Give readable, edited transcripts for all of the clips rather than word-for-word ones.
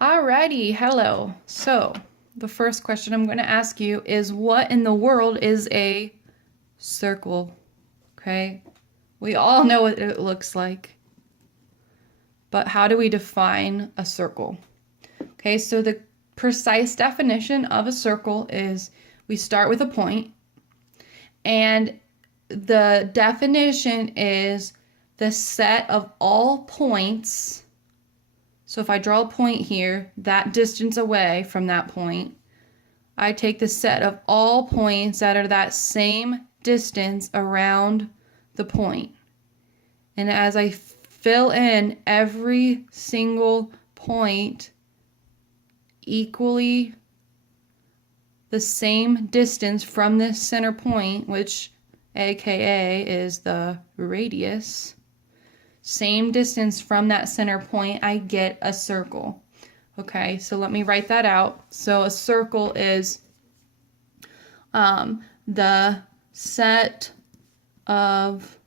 Alrighty, hello. So, the first question I'm going to ask you is what in the world is a circle? Okay? We all know what it looks like. But how do we define a circle? Okay, so the precise definition of a circle is we start with a point, and the definition is the set of all points. So if I draw a point here, that distance away from that point, I take the set of all points that are that same distance around the point. And as I fill in every single point equally the same distance from this center point, which aka is the radius, same distance from that center point, I get a circle. Okay, so let me write that out. So a circle is the set of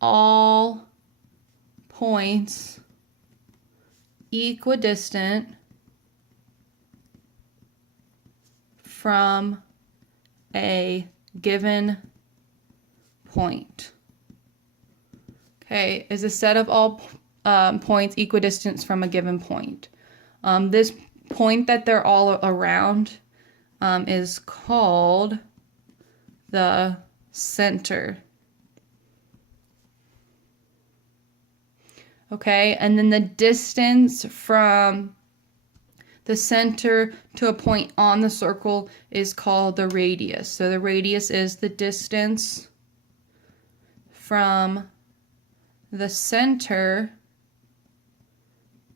all points equidistant from a given point. Okay, is a set of all points equidistant from a given point. This point that they're all around is called the center. Okay, and then the distance from the center to a point on the circle is called the radius. So the radius is the distance from the center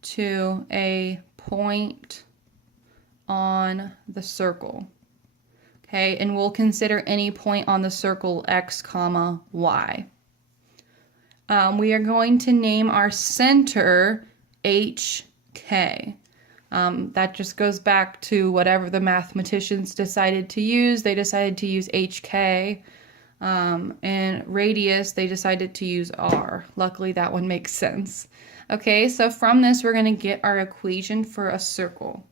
to a point on the circle. Okay, and we'll consider any point on the circle x, comma, y. We are going to name our center HK. That just goes back to whatever the mathematicians decided to use. They decided to use HK. And radius, they decided to use R. Luckily, that one makes sense. Okay, so from this, we're going to get our equation for a circle.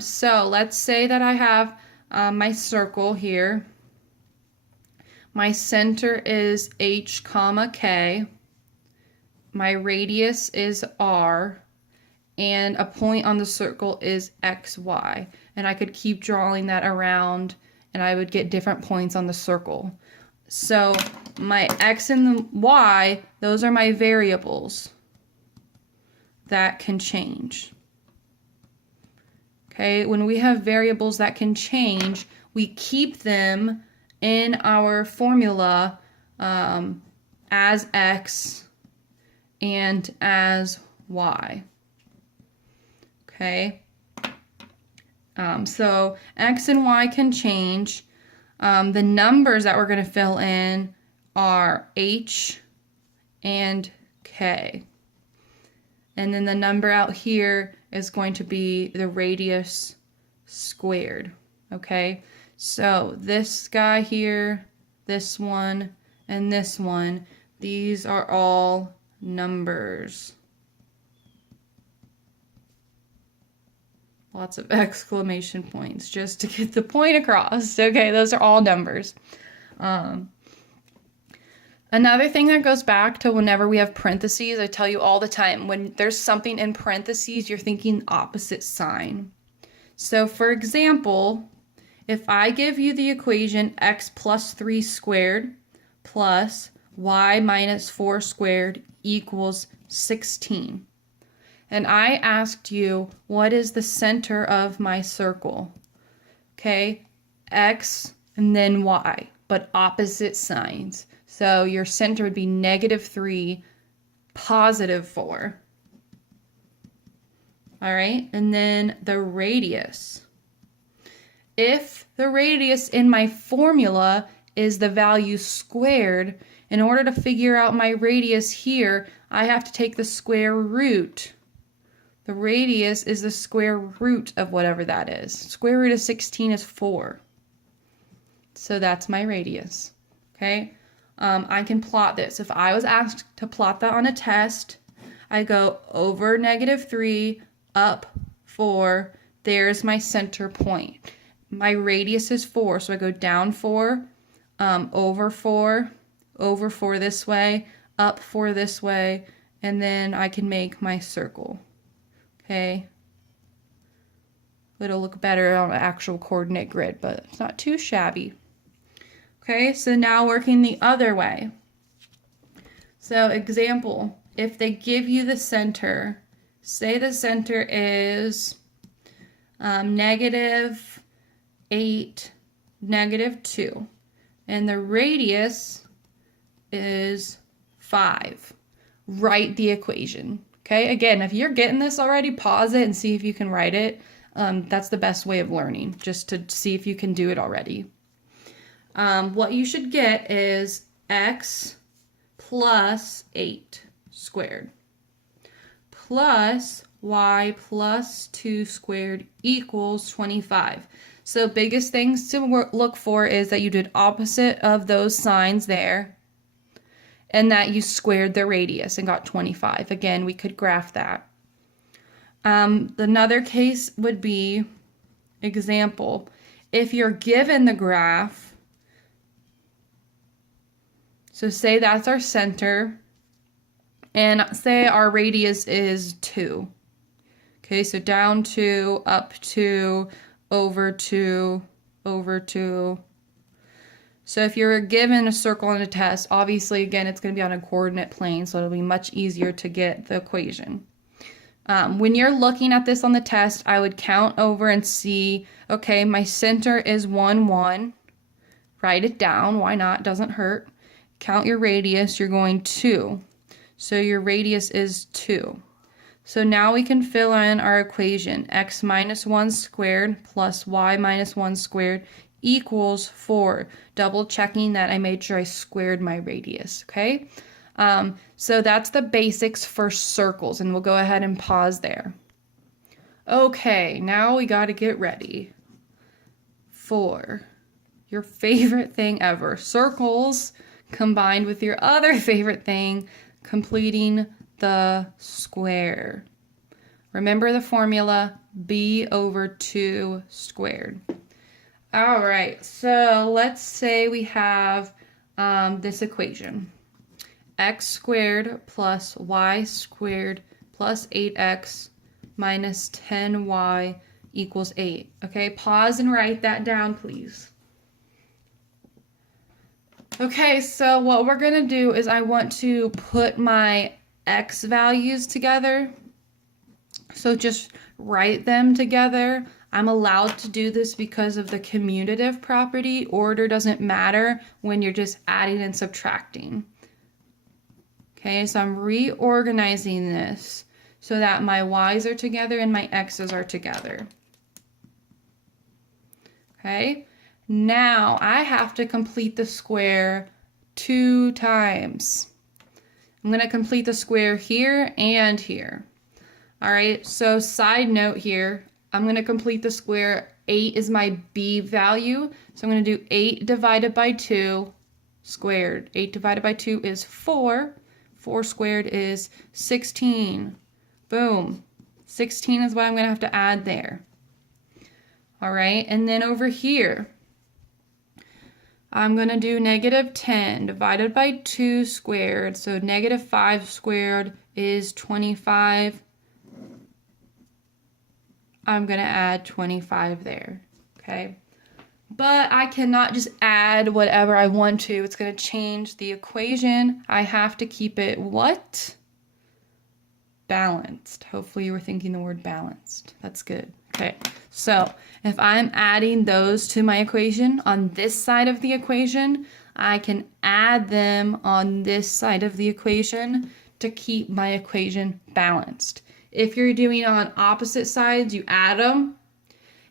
So let's say that I have my circle here. My center is H, comma, K. My radius is R. And a point on the circle is X, Y. And I could keep drawing that around and I would get different points on the circle. So my X and the Y, those are my variables that can change. Okay, when we have variables that can change, we keep them in our formula as X and as Y. Okay. So X and Y can change. The numbers that we're going to fill in are H and K. And then the number out here is going to be the radius squared. Okay, so this guy here, this one, and this one, these are all numbers. Lots of exclamation points just to get the point across. Okay, those are all numbers. Another thing that goes back to whenever we have parentheses, I tell you all the time, when there's something in parentheses, you're thinking opposite sign. So for example, if I give you the equation x plus 3 squared plus y minus 4 squared equals 16. And I asked you, what is the center of my circle? Okay, X and then Y, but opposite signs. So your center would be -3, +4. All right, and then the radius. If the radius in my formula is the value squared, in order to figure out my radius here, I have to take the square root. The radius is the square root of whatever that is. Square root of 16 is 4. So that's my radius. Okay? I can plot this. If I was asked to plot that on a test, I go over -3, up 4. There's my center point. My radius is 4, so I go down 4, over 4, over 4 this way, up 4 this way, and then I can make my circle. Okay. It'll look better on an actual coordinate grid, but it's not too shabby. Okay, so now working the other way. So example, if they give you the center, say the center is -8, -2, and the radius is 5. Write the equation. Okay, again, if you're getting this already, pause it and see if you can write it. That's the best way of learning, just to see if you can do it already. What you should get is x plus 8 squared plus y plus 2 squared equals 25. So biggest things to look for is that you did opposite of those signs there and that you squared the radius and got 25. Again, we could graph that. Another case would be, example, if you're given the graph, so say that's our center, and say our radius is 2. Okay, so down 2, up 2, over 2, over 2. So if you're given a circle in a test, obviously, again, it's going to be on a coordinate plane, so it'll be much easier to get the equation. When you're looking at this on the test, I would count over and see, okay, my center is 1, 1. Write it down. Why not? Doesn't hurt. Count your radius. You're going 2. So your radius is 2. So now we can fill in our equation. X minus 1 squared plus y minus 1 squared equals 4. Double checking that I made sure I squared my radius, okay? So that's the basics for circles, and we'll go ahead and pause there. Okay, now we got to get ready for your favorite thing ever, circles combined with your other favorite thing, completing the square. Remember the formula, b/2 squared. All right, so let's say we have this equation. X squared plus y squared plus 8x minus 10y equals 8. Okay, pause and write that down, please. Okay, so what we're going to do is I want to put my x values together. So just write them together. I'm allowed to do this because of the commutative property. Order doesn't matter when you're just adding and subtracting. Okay, so I'm reorganizing this so that my y's are together and my x's are together. Okay, now I have to complete the square 2 times. I'm going to complete the square here and here. All right, so side note here, I'm going to complete the square. 8 is my b value, so I'm going to do 8 divided by 2 squared. 8 divided by 2 is 4. 4 squared is 16. Boom. 16 is what I'm going to have to add there. All right, and then over here, I'm going to do -10 divided by 2 squared. So -5 squared is 25. I'm going to add 25 there, okay? But I cannot just add whatever I want to. It's going to change the equation. I have to keep it what? Balanced. Hopefully you were thinking the word balanced. That's good. Okay, so if I'm adding those to my equation on this side of the equation, I can add them on this side of the equation to keep my equation balanced. If you're doing on opposite sides, you add them.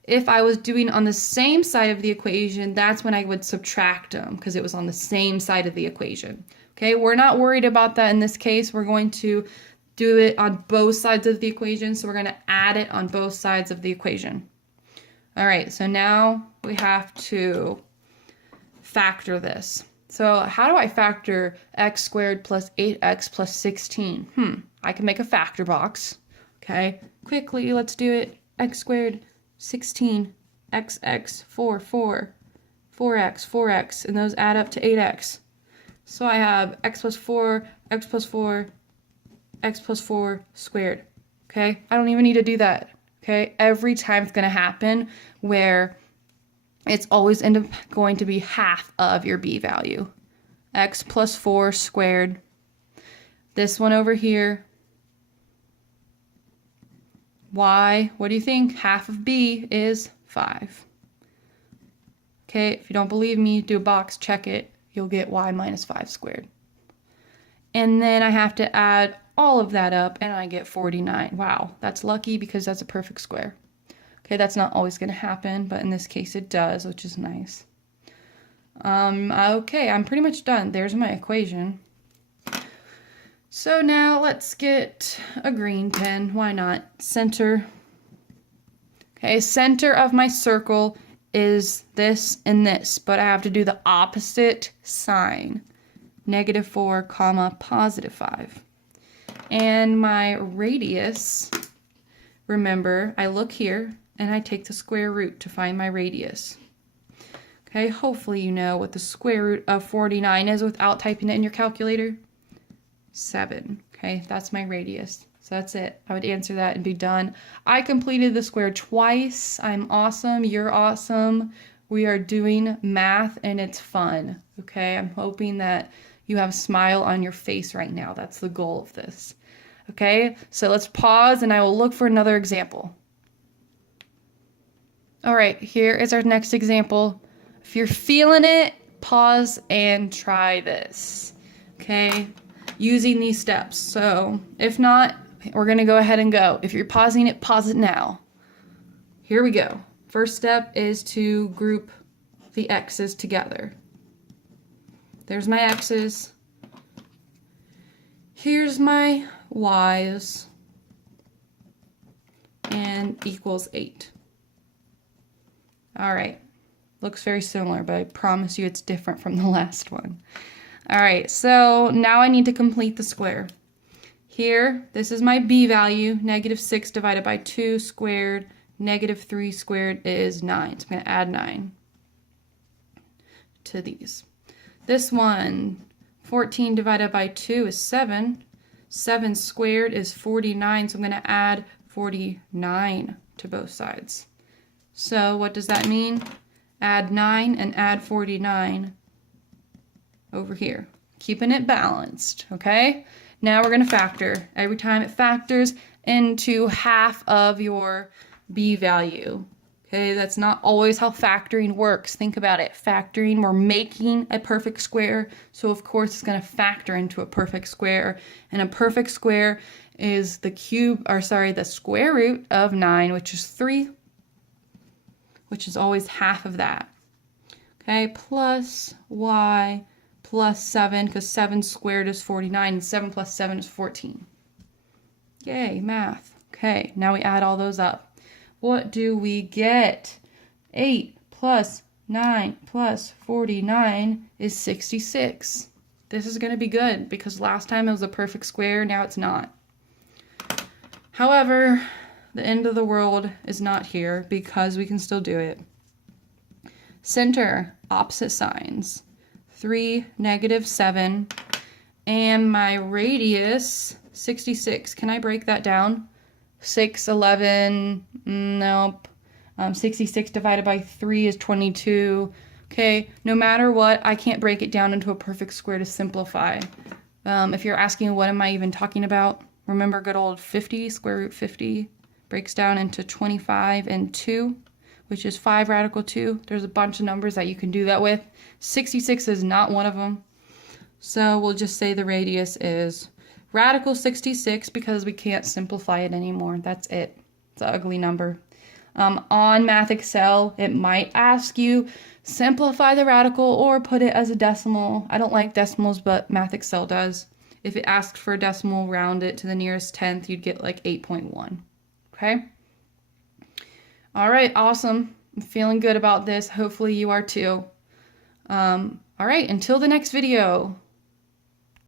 If I was doing on the same side of the equation, that's when I would subtract them because it was on the same side of the equation. Okay, we're not worried about that in this case. We're going to do it on both sides of the equation, so we're going to add it on both sides of the equation. All right, so now we have to factor this. So how do I factor x squared plus 8x plus 16? I can make a factor box. Okay, quickly, let's do it. X squared, 16, x, 4, 4x, 4x, and those add up to 8x. So I have x plus 4, x plus 4, x plus 4 squared. Okay, I don't even need to do that. Okay, every time it's going to happen where it's always going to be half of your b value. X plus 4 squared. This one over here. Y, what do you think? Half of b is 5. Okay, if you don't believe me, do a box, check it. You'll get y minus 5 squared. And then I have to add all of that up, and I get 49. Wow, that's lucky because that's a perfect square. Okay, that's not always going to happen, but in this case it does, which is nice. Okay, I'm pretty much done. There's my equation. So now let's get a green pen. Why not? Center. Okay, center of my circle is this and this, but I have to do the opposite sign. -4, comma, +5. And my radius, remember, I look here and I take the square root to find my radius. Okay, hopefully you know what the square root of 49 is without typing it in your calculator. 7. Okay, that's my radius. So that's it. I would answer that and be done. I completed the square twice. I'm awesome. You're awesome. We are doing math and it's fun. Okay, I'm hoping that you have a smile on your face right now. That's the goal of this. Okay, so let's pause and I will look for another example. All right, here is our next example. If you're feeling it, pause and try this. Okay, using these steps. So if not, we're going to go ahead and go. If you're pausing it, pause it now. Here we go. First step is to group the x's together. There's my x's. Here's my y's. And equals 8. All right. Looks very similar, but I promise you it's different from the last one. All right, so now I need to complete the square. Here, this is my b value, -6 divided by 2 squared, -3 squared is 9. So I'm going to add 9 to these. This one, 14 divided by 2 is 7. 7 squared is 49, so I'm going to add 49 to both sides. So what does that mean? Add 9 and add 49 over here. Keeping it balanced, okay? Now we're going to factor. Every time it factors into half of your b value. Okay, that's not always how factoring works. Think about it. Factoring, we're making a perfect square, so of course it's going to factor into a perfect square. And a perfect square is the square root of 9, which is 3, which is always half of that. Okay, plus y plus 7, because 7 squared is 49, and 7 plus 7 is 14. Yay, math. Okay, now we add all those up. What do we get? 8 plus 9 plus 49 is 66. This is going to be good, because last time it was a perfect square, now it's not. However, the end of the world is not here, because we can still do it. Center, opposite signs. 3, -7, and my radius, 66. Can I break that down? 6, 11, nope. 66 divided by 3 is 22. Okay, no matter what, I can't break it down into a perfect square to simplify. If you're asking what am I even talking about, remember good old 50, square root 50 breaks down into 25 and 2. Which is 5 radical 2. There's a bunch of numbers that you can do that with. 66 is not one of them. So we'll just say the radius is radical 66 because we can't simplify it anymore. That's it. It's an ugly number. On Math Excel, it might ask you simplify the radical or put it as a decimal. I don't like decimals, but Math Excel does. If it asks for a decimal, round it to the nearest tenth, you'd get like 8.1. Okay? All right, awesome. I'm feeling good about this. Hopefully you are too. All right, until the next video.